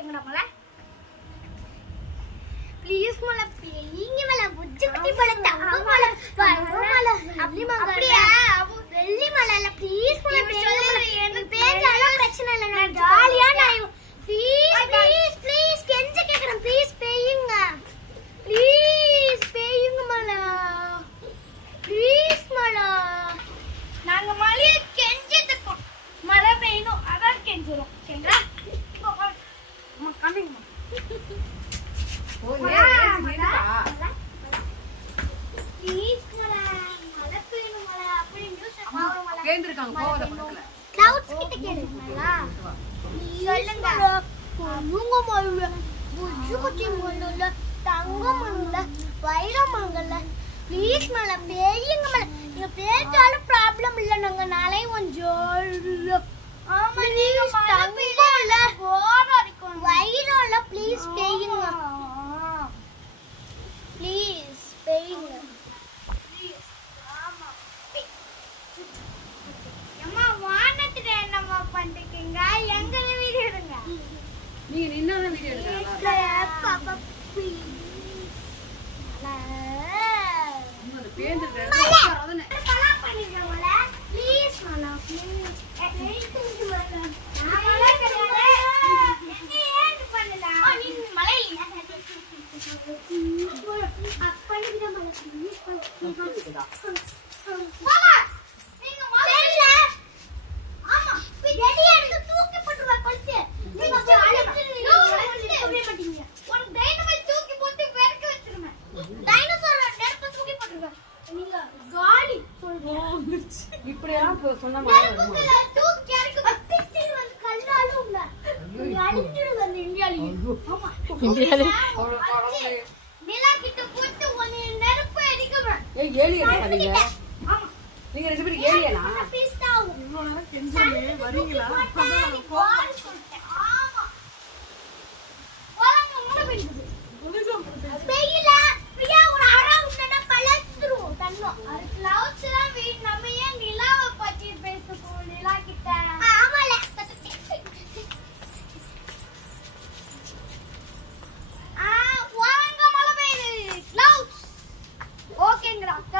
ஓகேங்கடா மலை ப்ளீஸ் மலை நீங்க மலை புஜ்ஜி குட்டி மலை தங்க மலை மலை அப்படியே வெள்ளி மலைல ப்ளீஸ் மலை எனக்கு பேஞ்சாலும் பிரச்சனை இல்லை நான் ஜாலியா நான் ப்ளீஸ் கெஞ்ச கேக்குறேன் ப்ளீஸ் பேயுங்க மலை ப்ளீஸ் மலை நாங்க மலையை கெஞ்சிட்டுக்கோம் மழை பெய்யணும் அதான் கெஞ்சிரும் சரிங்களா அம்மா கம்மிங்கம்மா ப்ராப்ளம் இல்ல நாங்க நாளை கொஞ்சம் ஆமா நீங்க தங்கல போற இருக்கும் வைரோல ப்ளீஸ் பேயுங்க ப்ளீஸ் பேயுங்க ப்ளீஸ் ஆமா அம்மா வானத்துல என்னமா பண்றீங்க எங்க வீடியோ எடுங்க நீ நின்னாத வீடியோ எடுக்கறா பாப்பா ப்ளீஸ் அந்த பேந்திரே அதனே பலா பண்ணிடுங்கல ப்ளீஸ் மலா ப்ளீஸ் இப்படியெல்லாம் சொன்னா மாதிரி நீங்க ரெண்டு பேரும் ஏலியனா வரீங்களா ஓகேங்கடா